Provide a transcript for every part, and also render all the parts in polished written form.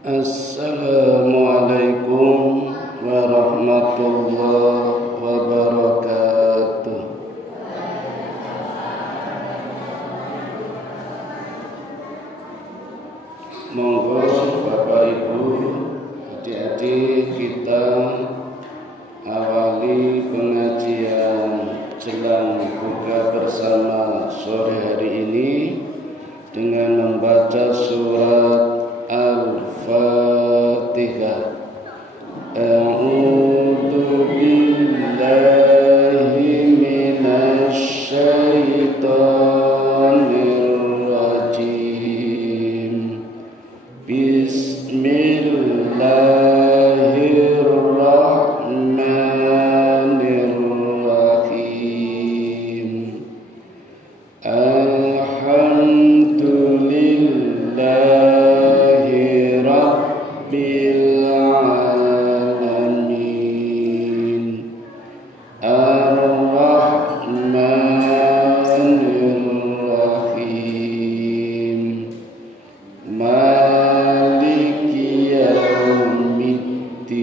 Assalamualaikum warahmatullahi wabarakatuh. Monggo Bapak Ibu, adik-adik, kita awali pengajian jelang buka bersama sore hari ini dengan membaca surat Al-Fatihah. A'udzu billahi minasy syaithanir rajim. Bismillahirrahmanirrahim. Alhamdulillahi rabbil alamin. Ar-Rahmanir-Rahim. Maliki yaumiddin.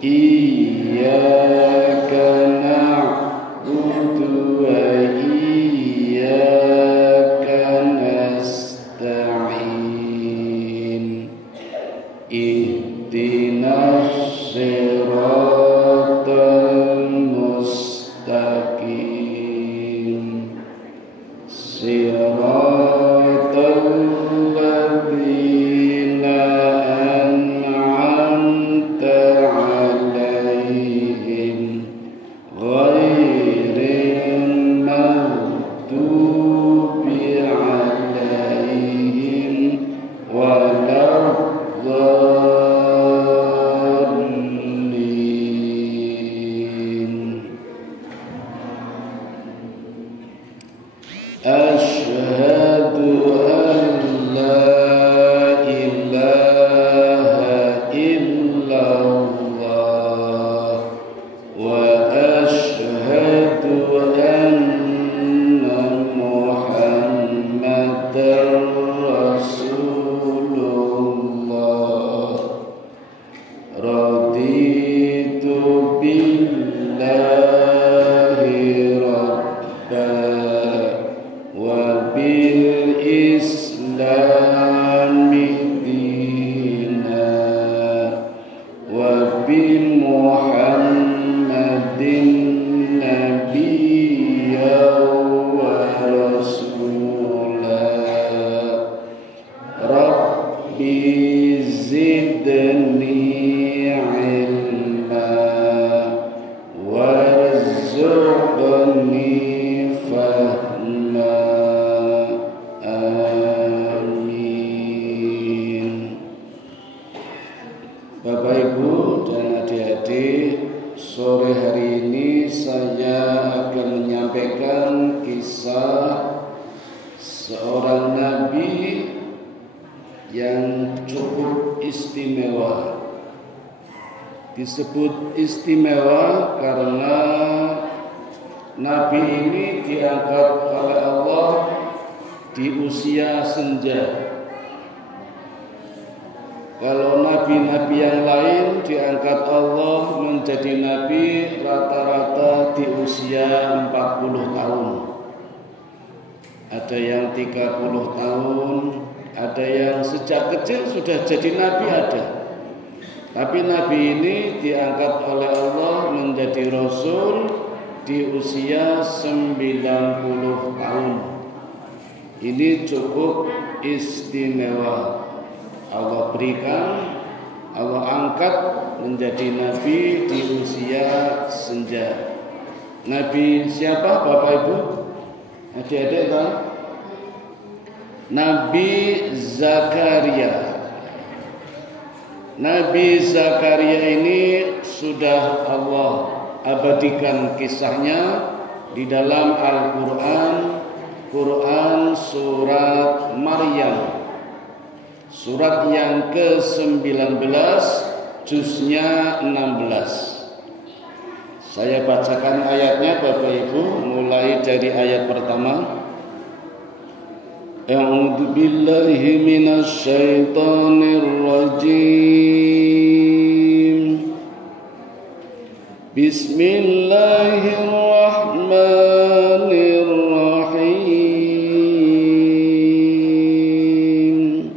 Iyyaka na'budu wa iyyaka nasta'in. Ihdinas siratal mustaqim. Siratal ladzina an'amta 'alaihim ghairil maghdubi 'alaihim waladdallin. Asyhadu an la ilaha illallah wa asyhadu anna Muhammadar Rasulullah. Raditu billahi rabba wa bil islami dina wa bi Muhammadin nabiyya wa rasula. Rabbi zidni ilma warzuqni fahma. Amin. Bapak Ibu dan adik-adik, sore hari ini saya akan menyampaikan kisah seorang nabi yang cukup istimewa. Disebut istimewa karena nabi ini diangkat oleh Allah di usia senja. Kalau nabi-nabi yang lain diangkat Allah menjadi nabi rata-rata di usia 40 tahun. Ada yang 30 tahun, ada yang sejak kecil sudah jadi nabi ada. Tapi nabi ini diangkat oleh Allah menjadi rasul di usia 90 tahun. Ini cukup istimewa. Allah berikan, Allah angkat menjadi nabi di usia senja. Nabi siapa Bapak Ibu? Adik-adik tahu? Nabi Zakaria. Nabi Zakaria ini sudah Allah abadikan kisahnya di dalam Al-Quran, Quran surat Maryam, surat yang ke-19, juznya 16. Saya bacakan ayatnya Bapak Ibu, mulai dari ayat pertama. A'udzu billahi minasy syaithanir rajim. Bismillahirrahmanirrahim.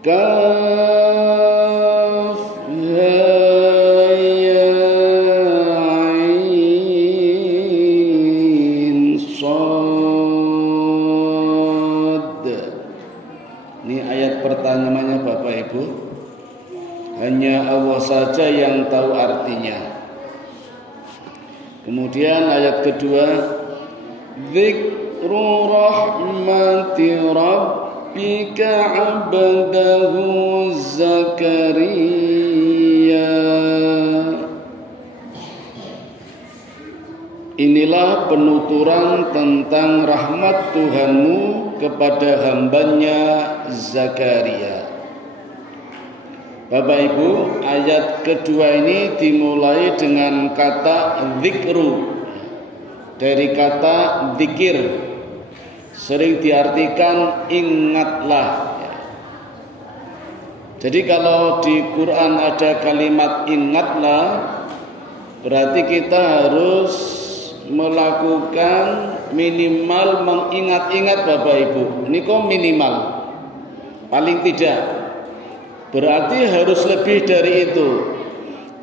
Kaf ha ya ain shad. Ini ayat pertamanya Bapak Ibu. Hanya Allah saja yang tahu artinya. Kemudian ayat kedua, Dzikru rahmati rabbika 'abdahu Zakaria. Inilah penuturan tentang rahmat Tuhanmu kepada hambanya Zakaria. Bapak Ibu, ayat kedua ini dimulai dengan kata dzikru, dari kata dzikir, sering diartikan ingatlah. Jadi kalau di Quran ada kalimat ingatlah, berarti kita harus melakukan minimal mengingat-ingat Bapak Ibu. Ini kok minimal, paling tidak. Berarti harus lebih dari itu.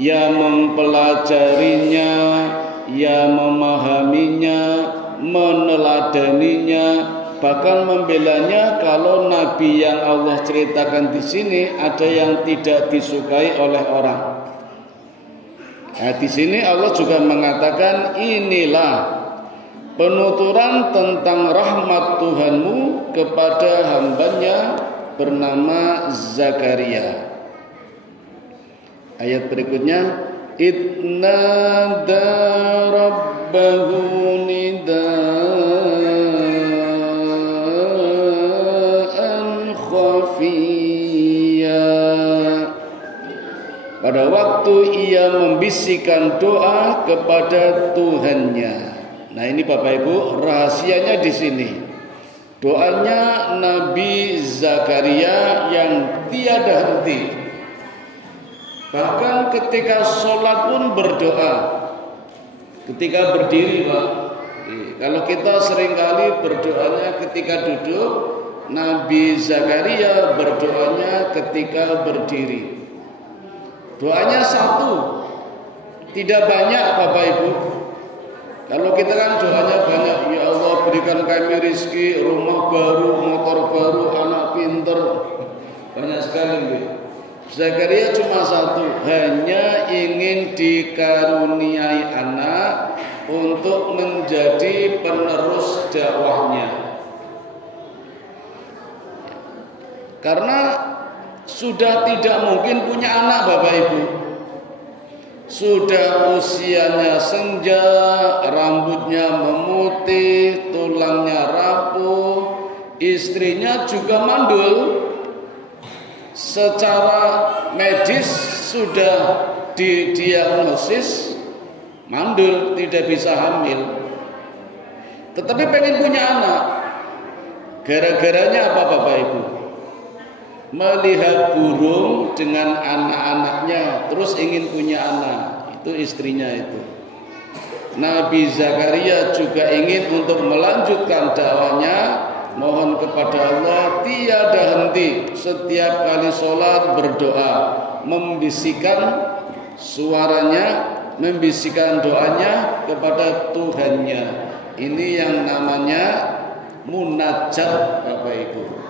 Ya mempelajarinya, ya memahaminya, meneladaninya, bahkan membelanya. Kalau nabi yang Allah ceritakan di sini ada yang tidak disukai oleh orang. Nah, di sini Allah juga mengatakan inilah penuturan tentang rahmat Tuhanmu kepada hambanya bernama Zakaria. Ayat berikutnya, idnada rabbahu nidaan khafiyya. Pada waktu ia membisikkan doa kepada Tuhannya. Nah, ini Bapak Ibu, rahasianya di sini. Doanya Nabi Zakaria yang tiada henti. Bahkan ketika sholat pun berdoa. Ketika berdiri, Pak. Kalau kita seringkali berdoanya ketika duduk, Nabi Zakaria berdoanya ketika berdiri. Doanya satu, tidak banyak Bapak Ibu. Kalau kita kan doanya banyak, ya Allah berikan kami rizki, rumah baru, motor baru, anak pinter, banyak sekali. Zakaria cuma satu, hanya ingin dikaruniai anak untuk menjadi penerus dakwahnya. Karena sudah tidak mungkin punya anak Bapak Ibu. Sudah usianya senja, rambutnya memutih, tulangnya rapuh, istrinya juga mandul. Secara medis sudah didiagnosis mandul, tidak bisa hamil. Tetapi pengen punya anak. Gara-garanya apa Bapak Ibu? Melihat burung dengan anak-anaknya, terus ingin punya anak. Itu istrinya itu. Nabi Zakaria juga ingin untuk melanjutkan dakwahnya, mohon kepada Allah tiada henti. Setiap kali sholat berdoa, membisikkan suaranya, membisikkan doanya kepada Tuhannya. Ini yang namanya munajat Bapak Ibu.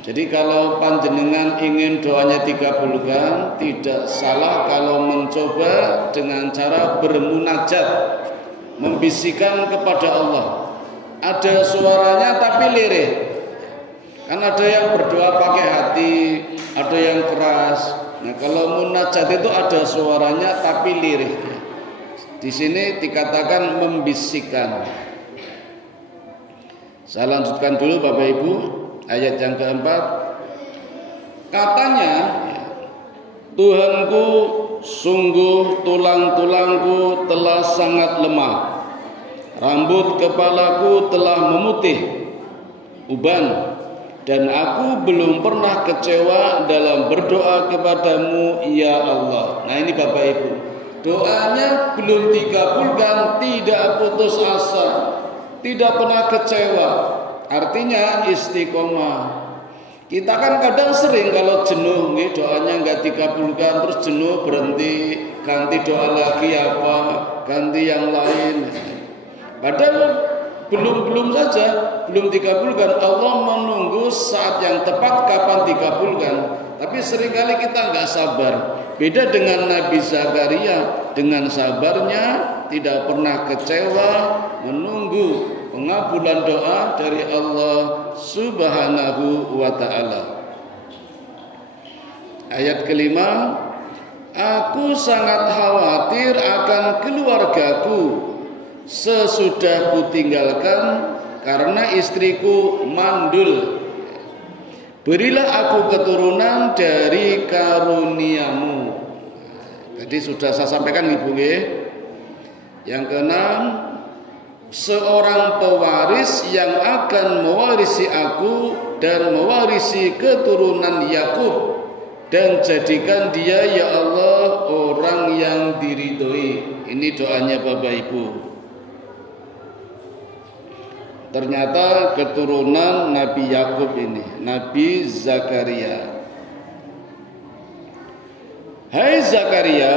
Jadi kalau panjenengan ingin doanya dikabulkan, tidak salah kalau mencoba dengan cara bermunajat, membisikkan kepada Allah. Ada suaranya tapi lirih. Kan ada yang berdoa pakai hati, ada yang keras. Nah, kalau munajat itu ada suaranya tapi lirih. Di sini dikatakan membisikkan. Saya lanjutkan dulu Bapak Ibu. Ayat yang keempat, katanya, Tuhanku, sungguh tulang-tulangku telah sangat lemah, rambut kepalaku telah memutih, uban, dan aku belum pernah kecewa dalam berdoa kepadamu ya Allah. Nah ini Bapak Ibu, doanya belum dikabulkan, tidak putus asa, tidak pernah kecewa, artinya istiqomah. Kita kan kadang sering kalau jenuh, doanya nggak dikabulkan, terus jenuh berhenti, ganti doa lagi apa, ganti yang lain. Padahal belum saja, belum dikabulkan. Allah menunggu saat yang tepat kapan dikabulkan. Tapi seringkali kita nggak sabar. Beda dengan Nabi Zakaria, dengan sabarnya tidak pernah kecewa, menunggu pengabulan doa dari Allah Subhanahu wa ta'ala. Ayat kelima, aku sangat khawatir akan keluargaku sesudah kutinggalkan karena istriku mandul. Berilah aku keturunan dari karuniamu. Tadi sudah saya sampaikan Ibu. Yang keenam, seorang pewaris yang akan mewarisi aku dan mewarisi keturunan Yakub, dan jadikan dia ya Allah orang yang diridhoi. Ini doanya Bapak Ibu. Ternyata keturunan Nabi Yakub ini, Nabi Zakaria. Hai Zakaria,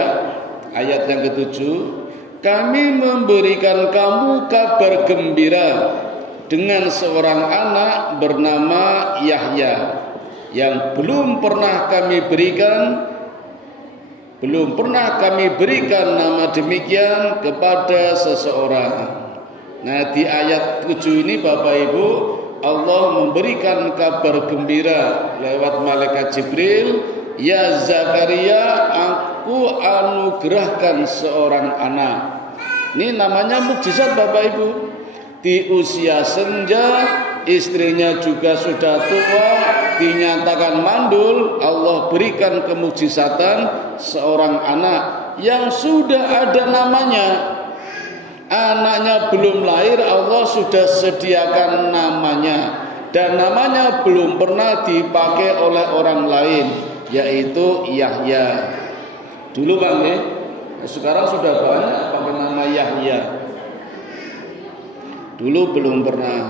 ayat yang ketujuh, kami memberikan kamu kabar gembira dengan seorang anak bernama Yahya yang belum pernah kami berikan nama demikian kepada seseorang. Nah di ayat 7 ini Bapak Ibu, Allah memberikan kabar gembira lewat malaikat Jibril, ya Zakaria, aku anugerahkan seorang anak. Ini namanya mukjizat Bapak Ibu. Di usia senja, istrinya juga sudah tua, dinyatakan mandul, Allah berikan kemukjizatan seorang anak yang sudah ada namanya. Anaknya belum lahir, Allah sudah sediakan namanya, dan namanya belum pernah dipakai oleh orang lain, yaitu Yahya. Dulu Bang, sekarang sudah banyak pakai nama Yahya. Dulu belum pernah.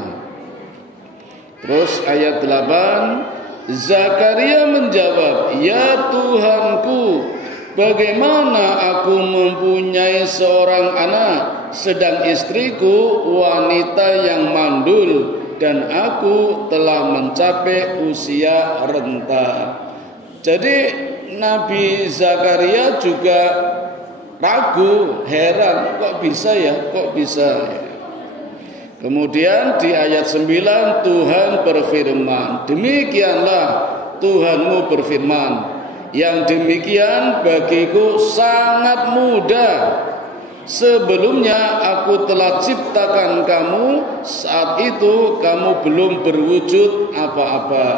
Terus ayat 8, Zakaria menjawab, ya Tuhanku, bagaimana aku mempunyai seorang anak sedang istriku wanita yang mandul dan aku telah mencapai usia renta. Jadi Nabi Zakaria juga ragu, heran, kok bisa ya, kok bisa. Kemudian di ayat 9 Tuhan berfirman, demikianlah Tuhanmu berfirman, yang demikian bagiku sangat mudah. Sebelumnya aku telah ciptakan kamu, saat itu kamu belum berwujud apa-apa.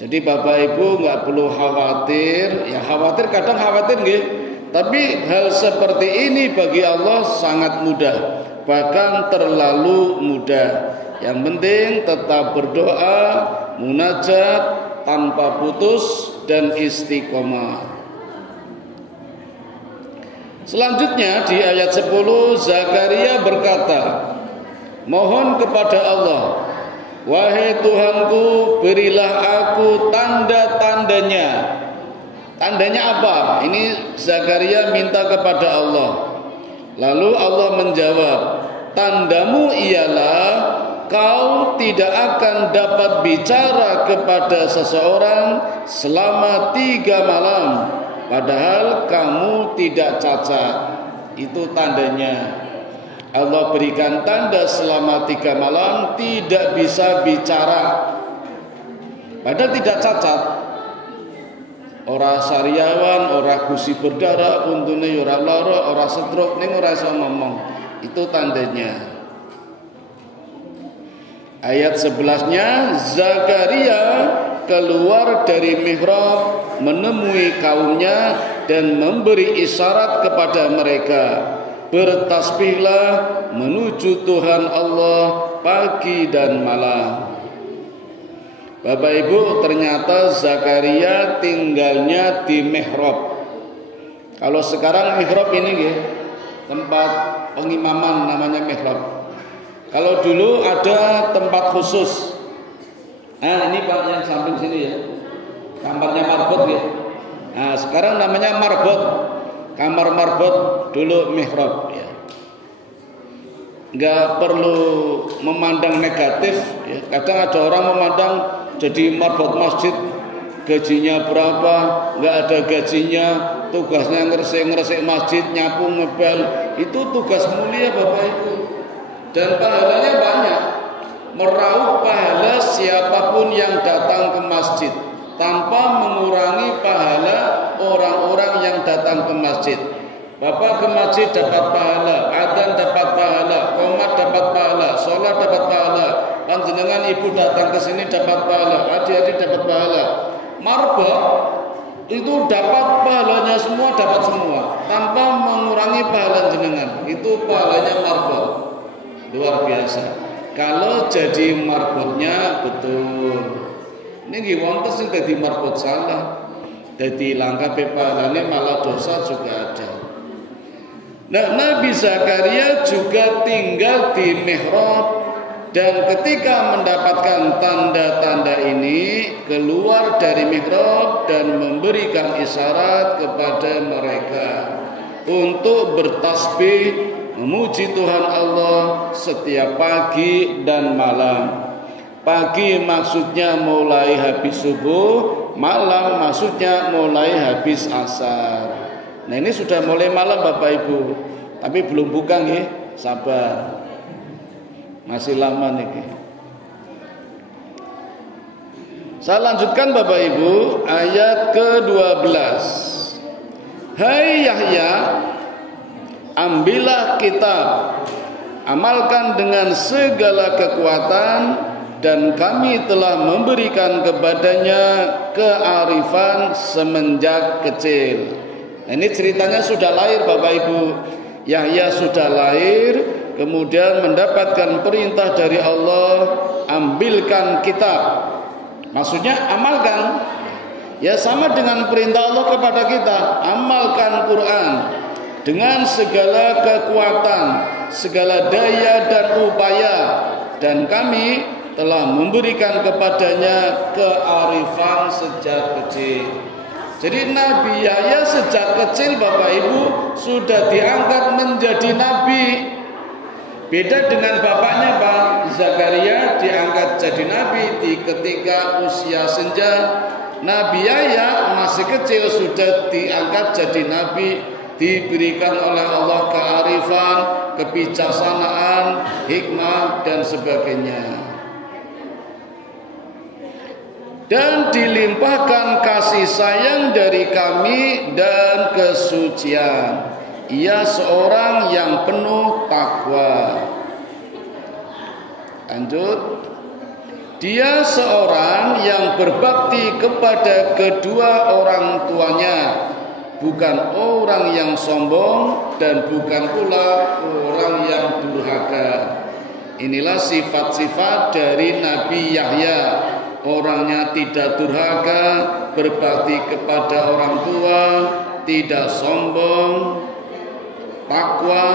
Jadi Bapak Ibu nggak perlu khawatir, ya khawatir kadang khawatir nggih. Tapi hal seperti ini bagi Allah sangat mudah, bahkan terlalu mudah. Yang penting tetap berdoa, munajat tanpa putus dan istiqomah. Selanjutnya di ayat 10 Zakaria berkata, mohon kepada Allah, wahai Tuhanku, berilah aku tanda-tandanya. Tandanya apa? Ini Zakaria minta kepada Allah. Lalu Allah menjawab, tandamu ialah kau tidak akan dapat bicara kepada seseorang selama 3 malam, padahal kamu tidak cacat. Itu tandanya. Allah berikan tanda selama 3 malam tidak bisa bicara, padahal tidak cacat. Ora sariawan, ora gusi berdarah, untune ora lara, ora stroke, ning ora iso ngomong. Itu tandanya. Ayat 11-nya, Zakaria keluar dari mihrab menemui kaumnya dan memberi isyarat kepada mereka, bertasbihlah menuju Tuhan Allah pagi dan malam. Bapak Ibu, ternyata Zakaria tinggalnya di mihrab. Kalau sekarang mihrab ini ya, tempat pengimaman namanya mihrab. Kalau dulu ada tempat khusus. Nah, ini Pak yang samping sini ya. Kamarnya marbot ya. Nah, sekarang namanya marbot. Kamar marbot, dulu mihrab ya. Enggak perlu memandang negatif ya. Kadang ada orang memandang jadi marbot masjid gajinya berapa, nggak ada gajinya, tugasnya ngeresik masjid, nyapu, ngepel, itu tugas mulia Bapak Ibu, dan pahalanya banyak. Meraup pahala siapapun yang datang ke masjid tanpa mengurangi pahala orang-orang yang datang ke masjid. Bapak ke masjid dapat pahala, adzan dapat pahala, qomat dapat pahala, sholat dapat pahala, panjenengan ibu datang ke sini dapat pahala, adik-adik dapat pahala. Marbot itu dapat pahalanya semua, dapat semua tanpa mengurangi pahala jenengan. Itu pahalanya marbot, luar biasa. Kalau jadi marbotnya betul, ini gimana sih jadi marbot salah, jadi langkah pahalanya malah dosa juga ada. Nah, Nabi Zakaria juga tinggal di mihrab, dan ketika mendapatkan tanda-tanda ini keluar dari mihrab dan memberikan isyarat kepada mereka untuk bertasbih memuji Tuhan Allah setiap pagi dan malam. Pagi maksudnya mulai habis subuh, malam maksudnya mulai habis asar. Nah, ini sudah mulai malam Bapak Ibu, tapi belum buka nih, sabar, masih lama nih. Saya lanjutkan Bapak Ibu, ayat ke-12. Hai Yahya, ambillah kitab, amalkan dengan segala kekuatan, dan kami telah memberikan kepadanya kearifan semenjak kecil. Nah, ini ceritanya sudah lahir Bapak Ibu. Yahya sudah lahir, kemudian mendapatkan perintah dari Allah, ambilkan kitab. Maksudnya amalkan. Ya, sama dengan perintah Allah kepada kita, amalkan Quran dengan segala kekuatan, segala daya dan upaya, dan kami telah memberikan kepadanya kearifan sejak kecil. Jadi Nabi Yahya sejak kecil Bapak Ibu sudah diangkat menjadi nabi. Beda dengan bapaknya Pak Zakaria, diangkat jadi nabi di ketika usia senja. Nabi Yahya masih kecil sudah diangkat jadi nabi, diberikan oleh Allah kearifan, kebijaksanaan, hikmah dan sebagainya. Dan dilimpahkan kasih sayang dari kami dan kesucian. Ia seorang yang penuh takwa. Lanjut. Dia seorang yang berbakti kepada kedua orang tuanya, bukan orang yang sombong dan bukan pula orang yang durhaka. Inilah sifat-sifat dari Nabi Yahya. Orangnya tidak durhaka, berbakti kepada orang tua, tidak sombong, takwa,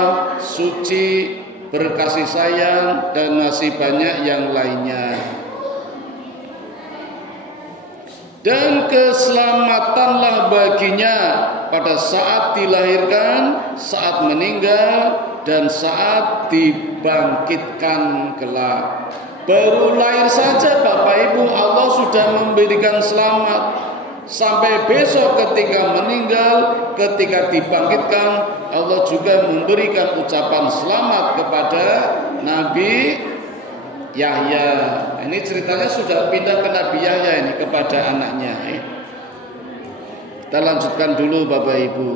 suci, berkasih sayang, dan masih banyak yang lainnya. Dan keselamatanlah baginya pada saat dilahirkan, saat meninggal, dan saat dibangkitkan kelak. Baru lahir saja Bapak Ibu Allah sudah memberikan selamat. Sampai besok ketika meninggal, ketika dibangkitkan, Allah juga memberikan ucapan selamat kepada Nabi Yahya. Ini ceritanya sudah pindah ke Nabi Yahya ini kepada anaknya. Kita lanjutkan dulu Bapak Ibu.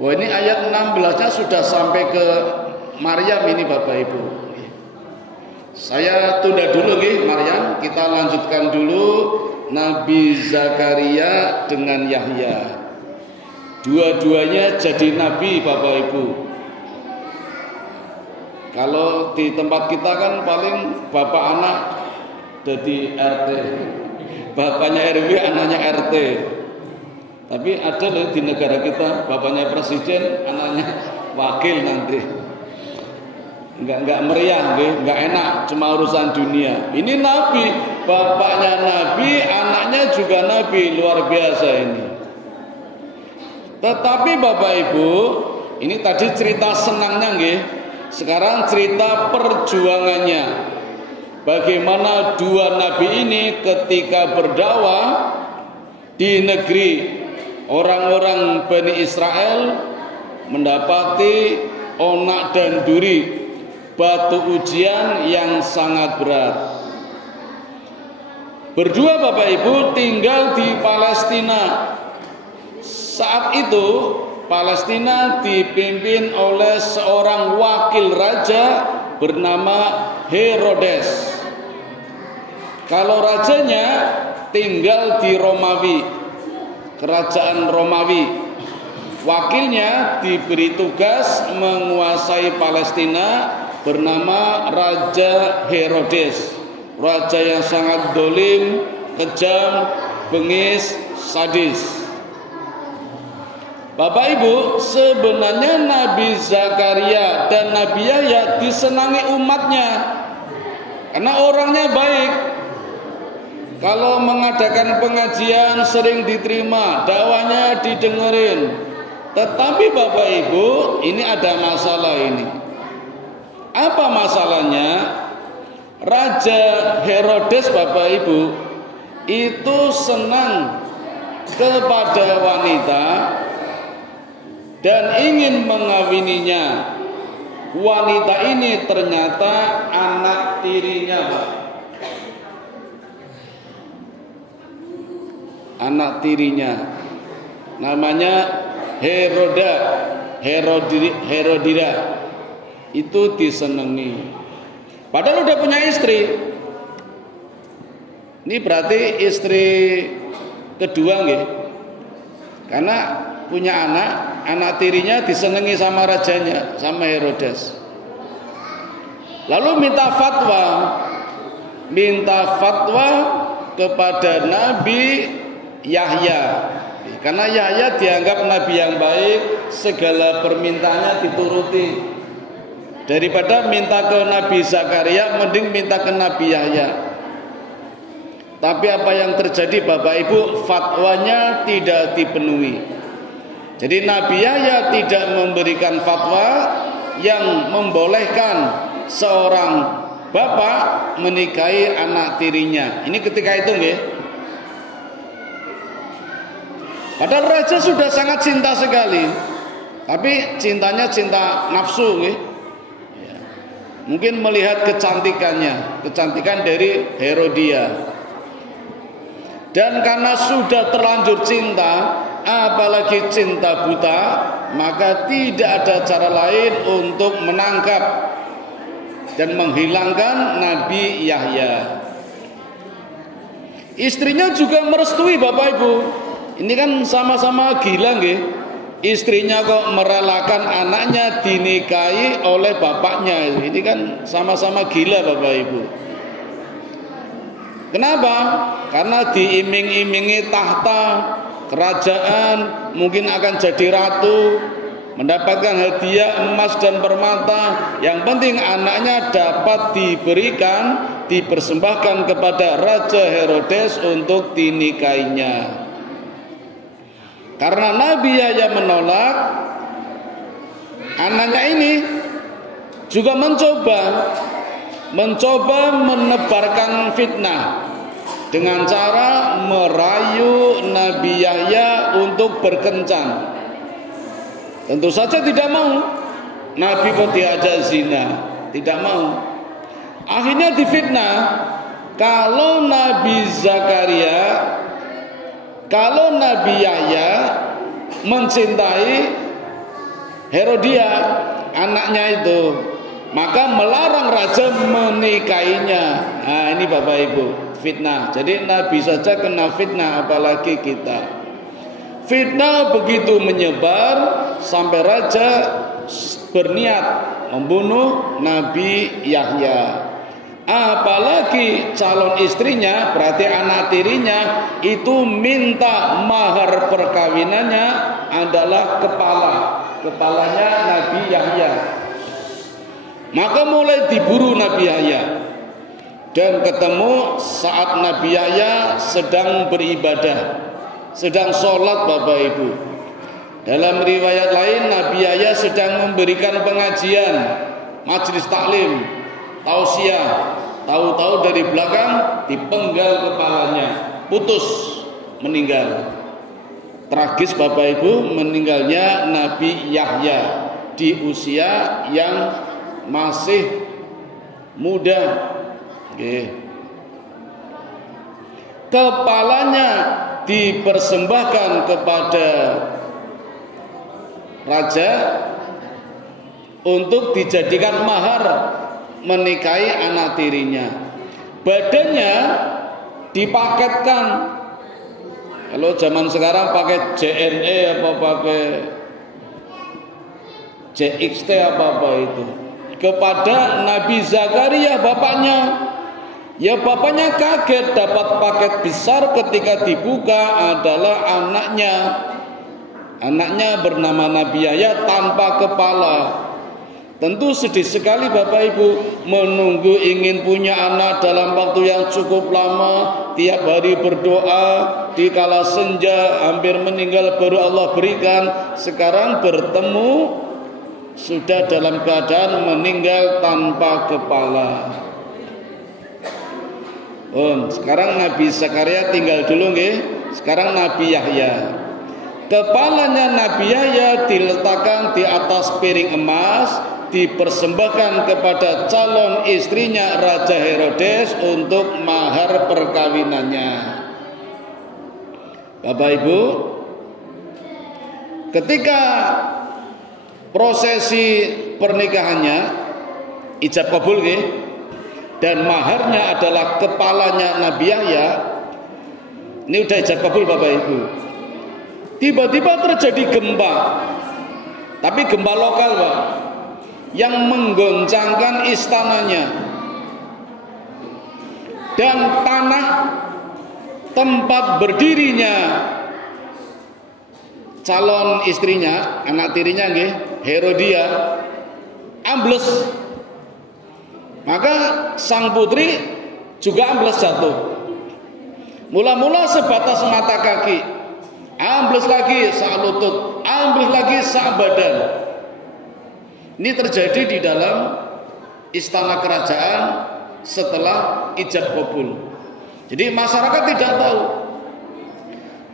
Wah, ini ayat 16-nya sudah sampai ke Maryam ini Bapak Ibu. Saya tunda dulu nih Maryam, kita lanjutkan dulu Nabi Zakaria dengan Yahya. Dua-duanya jadi nabi Bapak Ibu. Kalau di tempat kita kan paling bapak anak jadi RT. Bapaknya RW, anaknya RT. Tapi ada loh di negara kita, bapaknya presiden, anaknya wakil nanti. Enggak meriah, enggak enak, cuma urusan dunia. Ini nabi, bapaknya nabi, anaknya juga nabi, luar biasa ini. Tetapi Bapak Ibu, ini tadi cerita senangnya nggih. Sekarang cerita perjuangannya. Bagaimana dua nabi ini ketika berdakwah di negeri orang-orang Bani Israel mendapati onak dan duri, batu ujian yang sangat berat. Berdua Bapak Ibu tinggal di Palestina. Saat itu Palestina dipimpin oleh seorang wakil raja bernama Herodes. Kalau rajanya tinggal di Romawi, kerajaan Romawi. Wakilnya diberi tugas menguasai Palestina bernama Raja Herodes. Raja yang sangat dolim, kejam, bengis, sadis. Bapak Ibu, sebenarnya Nabi Zakaria dan Nabi Yahya disenangi umatnya karena orangnya baik. Kalau mengadakan pengajian sering diterima, dakwahnya didengerin. Tetapi Bapak Ibu, ini ada masalah ini. Apa masalahnya? Raja Herodes Bapak Ibu itu senang kepada wanita dan ingin mengawininya. Wanita ini ternyata anak tirinya, Pak. Anak tirinya namanya Herodira. Itu disenangi. Padahal udah punya istri. Ini berarti istri kedua nggih. Karena punya anak tirinya disenangi sama rajanya, sama Herodes. Lalu minta fatwa kepada Nabi Yahya. Karena Yahya dianggap nabi yang baik, segala permintaannya dituruti. Daripada minta ke Nabi Zakaria, mending minta ke Nabi Yahya. Tapi apa yang terjadi Bapak Ibu, fatwanya tidak dipenuhi. Jadi Nabi Yahya tidak memberikan fatwa yang membolehkan seorang bapak menikahi anak tirinya. Ini ketika itu nggih. Padahal raja sudah sangat cinta sekali, tapi cintanya cinta nafsu, nggih. Mungkin melihat kecantikan dari Herodia. Dan karena sudah terlanjur cinta, apalagi cinta buta, maka tidak ada cara lain untuk menangkap dan menghilangkan Nabi Yahya. Istrinya juga merestui Bapak Ibu. Ini kan sama-sama gila nggih. Istrinya kok merelakan anaknya dinikahi oleh bapaknya. Ini kan sama-sama gila Bapak Ibu. Kenapa? Karena diiming-imingi tahta kerajaan, mungkin akan jadi ratu, mendapatkan hadiah emas dan permata. Yang penting anaknya dapat dipersembahkan kepada Raja Herodes untuk dinikahinya. Karena Nabi Yahya menolak, anaknya ini juga mencoba menebarkan fitnah dengan cara merayu Nabi Yahya untuk berkencan. Tentu saja tidak mau. Nabi kok diajak zina, tidak mau. Akhirnya difitnah. Kalau Nabi Yahya mencintai Herodia, anaknya itu, maka melarang raja menikahinya. Nah, ini Bapak Ibu, fitnah. Jadi Nabi saja kena fitnah, apalagi kita. Fitnah begitu menyebar sampai raja berniat membunuh Nabi Yahya. Apalagi calon istrinya, berarti anak tirinya itu minta mahar perkawinannya adalah kepalanya Nabi Yahya. Maka mulai diburu Nabi Yahya, dan ketemu saat Nabi Yahya sedang beribadah, sedang sholat Bapak Ibu. Dalam riwayat lain Nabi Yahya sedang memberikan pengajian, majelis taklim, tausiah. Tahu-tahu dari belakang dipenggal kepalanya, putus, meninggal. Tragis Bapak Ibu, meninggalnya Nabi Yahya di usia yang masih muda. Kepalanya dipersembahkan kepada raja untuk dijadikan mahar menikahi anak tirinya. Badannya dipaketkan. Kalau zaman sekarang pakai JNE apa pakai JXT apa itu, kepada Nabi Zakaria bapaknya. Ya bapaknya kaget dapat paket besar, ketika dibuka adalah anaknya. Anaknya bernama Nabi Yahya tanpa kepala. Tentu sedih sekali Bapak Ibu, menunggu ingin punya anak dalam waktu yang cukup lama, tiap hari berdoa, di kala senja hampir meninggal baru Allah berikan. Sekarang bertemu sudah dalam keadaan meninggal tanpa kepala. Sekarang Nabi Zakaria tinggal dulu nggih. Sekarang Nabi Yahya. Kepalanya Nabi Yahya diletakkan di atas piring emas, dipersembahkan kepada calon istrinya Raja Herodes untuk mahar perkawinannya. Bapak Ibu, ketika prosesi pernikahannya ijab kabul dan maharnya adalah kepalanya Nabi Yahya, ini udah ijab kabul Bapak Ibu. Tiba-tiba terjadi gempa, tapi gempa lokal Pak, yang menggoncangkan istananya, dan tanah tempat berdirinya calon istrinya, anak tirinya Herodia, ambles. Maka sang putri juga ambles jatuh. Mula-mula sebatas mata kaki, ambles lagi sak lutut, ambles lagi sak badan. Ini terjadi di dalam istana kerajaan setelah ijab kabul. Jadi masyarakat tidak tahu.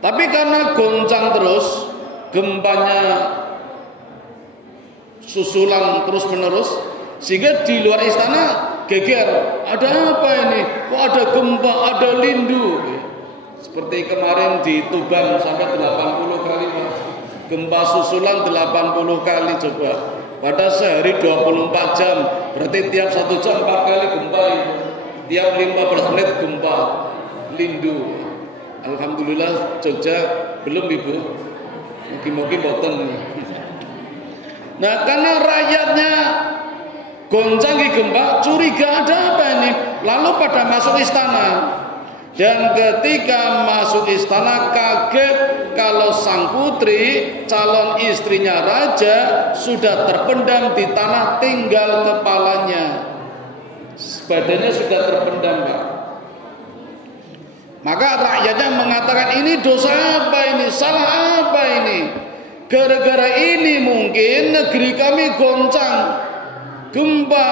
Tapi karena goncang terus, gempanya susulan terus menerus, sehingga di luar istana geger. Ada apa ini? Kok ada gempa, ada lindu? Seperti kemarin di Tuban sampai 80 kali gempa susulan 80 kali coba. Pada sehari 24 jam, berarti tiap 1 jam 4 kali gempa itu. Tiap 15 menit gempa, lindu. Alhamdulillah Jogja belum Ibu. Mungkin boten. Nah, karena rakyatnya goncang gempa, curiga ada apa ini? Lalu pada masuk istana. Dan ketika masuk istana kaget kalau sang putri calon istrinya raja sudah terpendam di tanah, tinggal kepalanya. Badannya sudah terpendam Pak. Maka rakyatnya mengatakan, ini dosa apa ini? Salah apa ini? Gara-gara ini mungkin negeri kami goncang, gempa.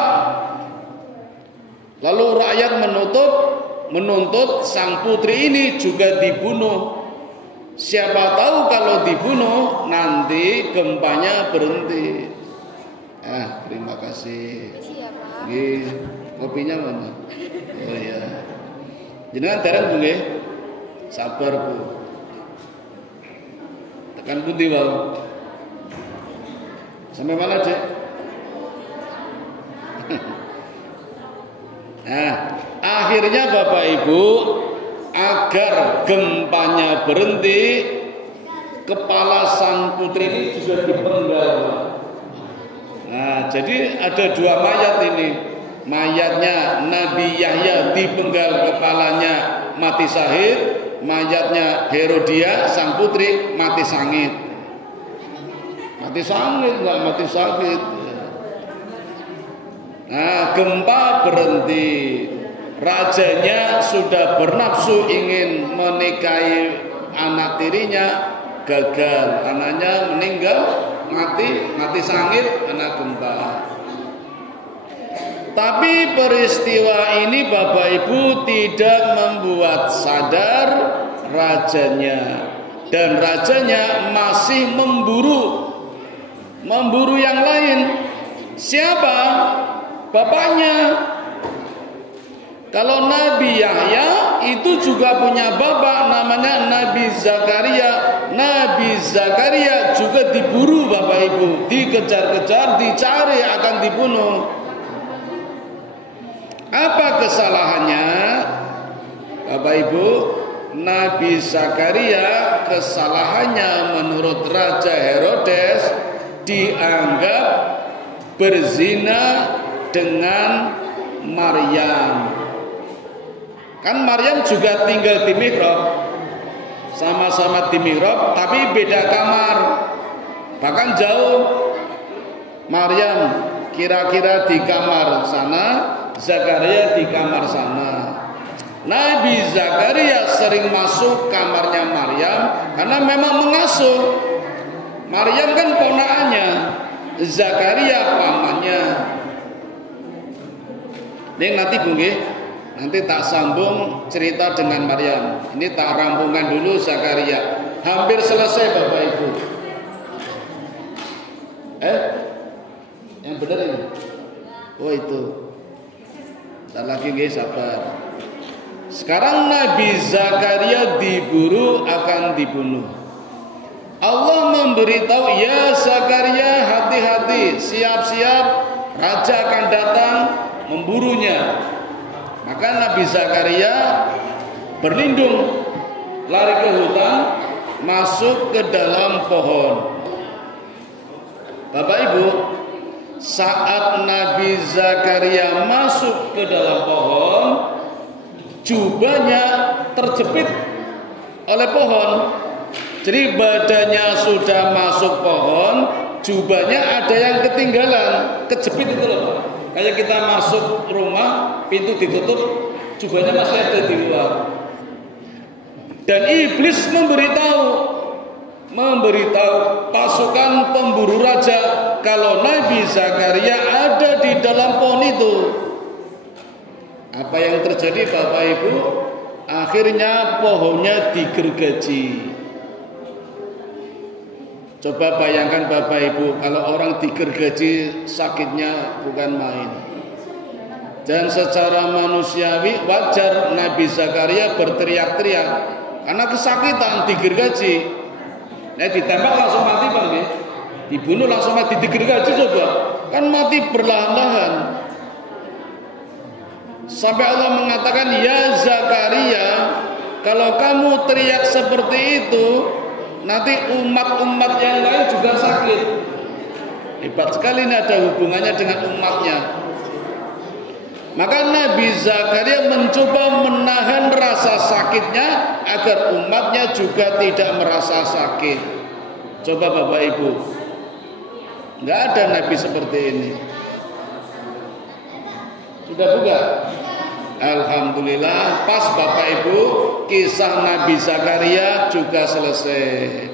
Lalu rakyat menuntut sang putri ini juga dibunuh. Siapa tahu kalau dibunuh nanti gempanya berhenti. Terima kasih. Kopinya mana? Oh iya. Jenengan dereng Bu nggih? Sabar Bu. Tekan pundi wae? Sampai mana, Dek? Akhirnya Bapak Ibu, agar gempanya berhenti, kepala sang putri ini juga dipenggal. Nah, jadi ada 2 mayat ini. mayatnya Nabi Yahya dipenggal kepalanya mati syahid, mayatnya Herodia sang putri mati sangit. Mati sangit, nggak mati sakit. Nah, gempa berhenti. Rajanya sudah bernafsu ingin menikahi anak tirinya, gagal. Anaknya meninggal, mati sangit, anak gempa. Tapi peristiwa ini Bapak Ibu tidak membuat sadar rajanya, dan rajanya masih memburu yang lain. Siapa? Bapaknya. Kalau Nabi Yahya itu juga punya bapak namanya Nabi Zakaria. Nabi Zakaria juga diburu Bapak Ibu, dikejar-kejar, dicari akan dibunuh. Apa kesalahannya Bapak Ibu? Nabi Zakaria kesalahannya menurut Raja Herodes dianggap berzina dengan Maryam. Kan Maryam juga tinggal di mihrab, sama-sama di mihrab tapi beda kamar, bahkan jauh. Maryam kira-kira di kamar sana, Zakaria di kamar sana. Nabi Zakaria sering masuk kamarnya Maryam karena memang mengasuh. Maryam kan ponakannya, Zakaria pamannya. Ini nanti nanti tak sambung cerita dengan Maryam. Ini tak rampungkan dulu Zakaria. Hampir selesai Bapak Ibu. Yang benar ini. Oh itu. Tak lagi sabar. Sekarang Nabi Zakaria diburu akan dibunuh. Allah memberitahu, ya Zakaria, hati-hati, siap-siap, raja akan datang memburunya. Maka Nabi Zakaria berlindung, lari ke hutan, masuk ke dalam pohon. Bapak Ibu, saat Nabi Zakaria masuk ke dalam pohon, jubahnya terjepit oleh pohon. Jadi badannya sudah masuk pohon, jubahnya ada yang ketinggalan, kejepit itu loh. Kayak kita masuk rumah, pintu ditutup, jubahnya masih ada di luar. Dan iblis memberitahu pasukan pemburu raja kalau Nabi Zakaria ada di dalam pohon itu. Apa yang terjadi Bapak Ibu? Akhirnya pohonnya digergaji. Coba bayangkan Bapak Ibu, kalau orang digergaji sakitnya bukan main. Dan secara manusiawi wajar Nabi Zakaria berteriak-teriak karena kesakitan digergaji. Nah ditembak langsung mati Bang, dibunuh langsung mati, digergaji coba, kan mati perlahan-lahan. Sampai Allah mengatakan, ya Zakaria, kalau kamu teriak seperti itu, nanti umat-umat yang lain juga sakit. Hebat sekali, ini ada hubungannya dengan umatnya. Maka Nabi Zakaria mencoba menahan rasa sakitnya agar umatnya juga tidak merasa sakit. Coba Bapak Ibu, nggak ada Nabi seperti ini. Sudah buka? Alhamdulillah, pas Bapak Ibu, kisah Nabi Zakaria juga selesai.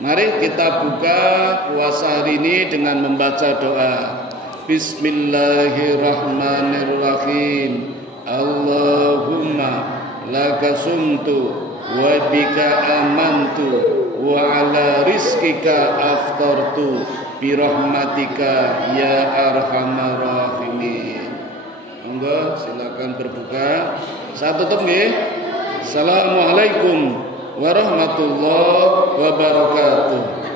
Mari kita buka puasa hari ini dengan membaca doa. Bismillahirrahmanirrahim. Allahumma laka sumtu wa bika amantu wa ala rizkika aftartu birahmatika ya arhamar rahimin. Monggo silakan berbuka. Saya tutup nggih. Assalamualaikum warahmatullahi wabarakatuh.